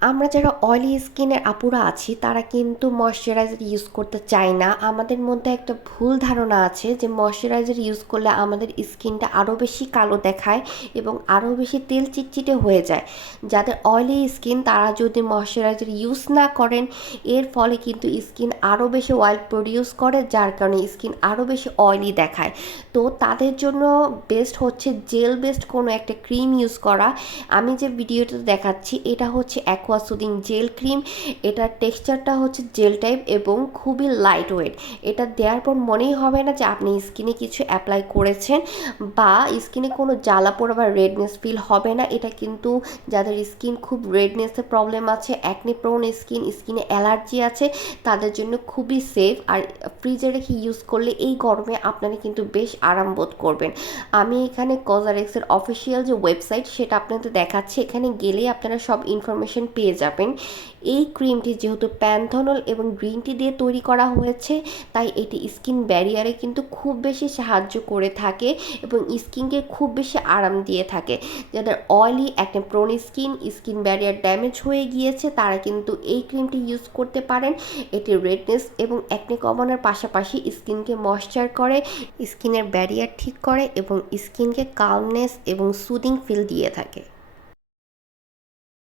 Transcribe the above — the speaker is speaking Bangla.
আমরা যারা অয়েলি স্কিনের আপুরা আছি তারা কিন্তু ময়শ্চারাইজার ইউজ করতে চাই না। আমাদের মধ্যে একটা ভুল ধারণা আছে যে ময়শ্চারাইজার ইউজ করলে আমাদের স্কিনটা আরও বেশি কালো দেখায় এবং আরও বেশি তেল চিটচিটে হয়ে যায়। যাদের অয়েলি স্কিন তারা যদি ময়শ্চারাইজার ইউজ না করেন, এর ফলে কিন্তু স্কিন আরও বেশি অয়েল প্রডিউস করে, যার কারণে স্কিন আরও বেশি অয়েলি দেখায়। তো তাদের জন্য বেস্ট হচ্ছে জেল বেসড কোনো একটা ক্রিম ইউজ করা। আমি যে ভিডিওটা দেখাচ্ছি এটা হচ্ছে অ্যাকোয়া সুদিং জেল ক্রিম। এটার টেক্সচারটা হচ্ছে জেল টাইপ এবং খুবই লাইট ওয়েট। এটা দেওয়ার পর মনেই হবে না যে আপনি স্কিনে কিছু অ্যাপ্লাই করেছেন, বা স্কিনে কোনো জ্বালা পোড়া বা রেডনেস ফিল হবে না। এটা কিন্তু যাদের স্কিন খুব রেডনেসের প্রবলেম আছে, অ্যাকনি প্রোন স্কিন, স্কিনে অ্যালার্জি আছে, তাদের জন্য খুবই সেফ। আর ফ্রিজে রেখে ইউজ করলে এই গরমে আপনারা কিন্তু বেশ আরাম বোধ করবেন। আমি এখানে কজারেক্সের অফিসিয়াল যে ওয়েবসাইট সেটা আপনাদের দেখাচ্ছি, এখানে গেলেই আপনারা সব ইনফরমেশন পেয়ে যাবেন। এই ক্রিমটি যেহেতু প্যান্থনল এবং গ্রিন টি দিয়ে তৈরি করা হয়েছে, তাই এটি স্কিন ব্যারিয়ারে কিন্তু খুব বেশি সাহায্য করে থাকে এবং স্কিনকে খুব বেশি আরাম দিয়ে থাকে। যাদের অয়েলি একটা prone skin, skin barrier damage হয়ে গিয়েছে, তারা কিন্তু এই ক্রিমটি ইউজ করতে পারেন। এটি রেডনেস এবং অ্যাকনে কমানোর পাশাপাশি স্কিনকে ময়শ্চার করে, স্কিনের ব্যারিয়ার ঠিক করে এবং স্কিনকে কালনেস এবং সুদিং ফিল দিয়ে থাকে।